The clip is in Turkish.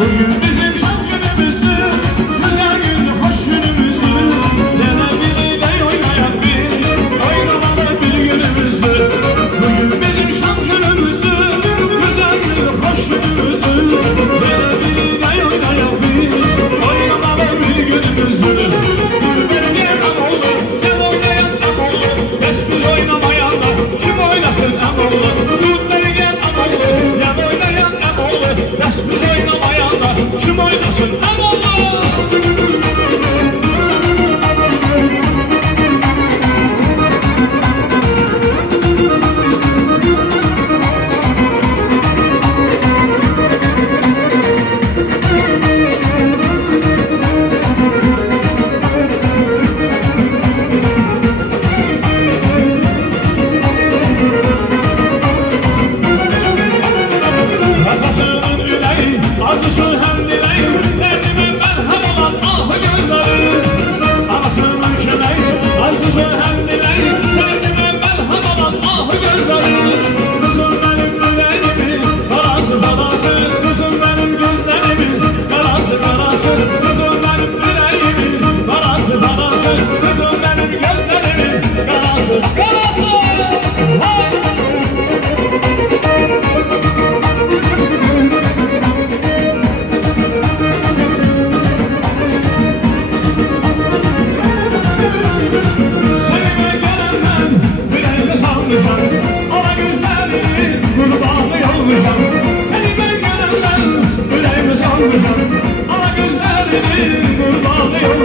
Bugün bizim şans günümüzü, güzel gün, hoş günümüzü, gene biriyle oynayan biz, oynamalı bir günümüzü. Bugün bizim şans günümüzü, güzel gün, hoş günümüzü, gene biriyle oynayan biz, oynamalı bir günümüzü. Gel Amoğlu, gel oynayan Amoğlu, beş biz oynamayan da kim oynasın Amoğlu? Gel Amoğlu, gel oynayan Amoğlu, beş biz oynamayan da kim oynasın Amoğlu? Kazasının yüreği, arzusu hem dileği, derdime merhem olan ah gözleri. Anasının kümeği, arzusu hem dileği, derdime merhem olan ah gözleri. Kızım benim yüreğimin karası karası, kızım benim gözlerimin karası karası, kızım benim yüreğimin karası karası, kızım benim gözlerimin